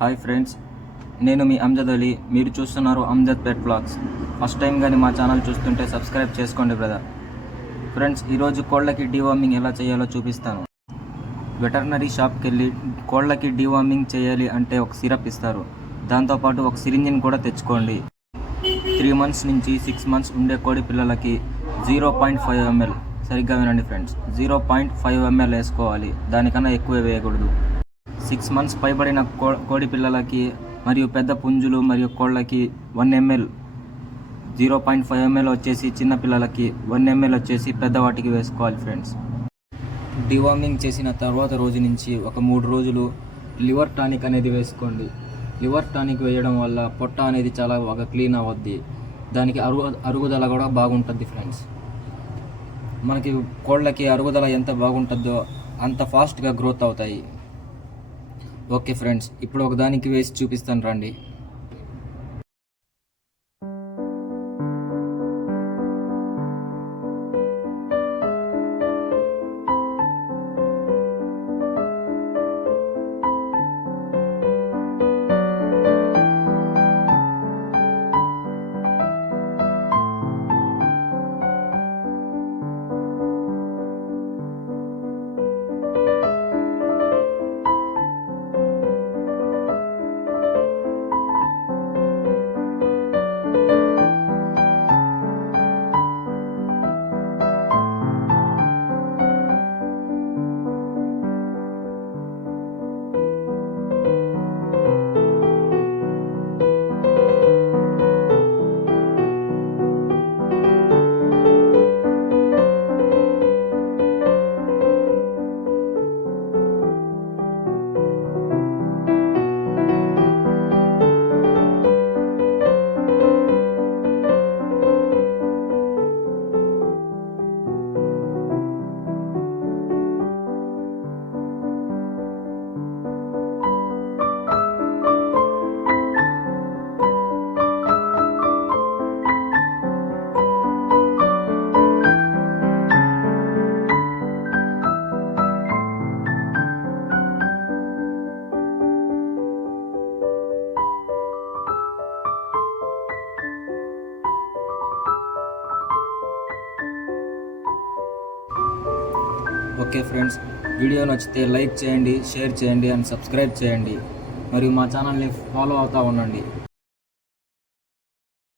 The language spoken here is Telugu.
హాయ్ ఫ్రెండ్స్, నేను మీ అమ్జద్ అలీ. మీరు చూస్తున్నారు అమ్జద్ పెట్ వ్లాగ్స్. ఫస్ట్ టైం కానీ మా ఛానల్ చూస్తుంటే సబ్స్క్రైబ్ చేసుకోండి బ్రదర్. ఫ్రెండ్స్, ఈరోజు కోళ్ళకి డీవార్మింగ్ ఎలా చేయాలో చూపిస్తాను. వెటర్నరీ షాప్కి వెళ్ళి కోళ్ళకి డీవార్మింగ్ చేయాలి అంటే ఒక సిరప్ ఇస్తారు. దాంతోపాటు ఒక సిరింజిని కూడా తెచ్చుకోండి. 3 months నుంచి 6 months ఉండే కోడి పిల్లలకి 0.5 ml, సరిగ్గా వినండి ఫ్రెండ్స్, 0.5 ml వేసుకోవాలి. దానికన్నా ఎక్కువ వేయకూడదు. 6 months పైబడిన కోడి పిల్లలకి మరియు పెద్ద పుంజులు మరియు కోళ్ళకి 1 ml, 0.5 ml వచ్చేసి చిన్న పిల్లలకి, 1 ml వచ్చేసి పెద్దవాటికి వేసుకోవాలి ఫ్రెండ్స్. డివార్మింగ్ చేసిన తర్వాత రోజు నుంచి ఒక 3 రోజులు లివర్ టానిక్ అనేది వేసుకోండి. లివర్ టానిక్ వేయడం వల్ల పొట్ట అనేది చాలా బాగా క్లీన్ అవ్వద్ది. దానికి అరుగుదల కూడా బాగుంటుంది ఫ్రెండ్స్. మనకి కోళ్ళకి అరుగుదల ఎంత బాగుంటుందో అంత ఫాస్ట్గా గ్రోత్ అవుతాయి. ఓకే ఫ్రెండ్స్, ఇప్పుడు ఒక దానికి వేసి చూపిస్తాను రండి. ఓకే ఫ్రెండ్స్, వీడియో నచ్చితే లైక్ చేయండి, షేర్ చేయండి అండ్ సబ్స్క్రైబ్ చేయండి. మరియు మా ఛానల్ని ఫాలో అవుతూ ఉండండి.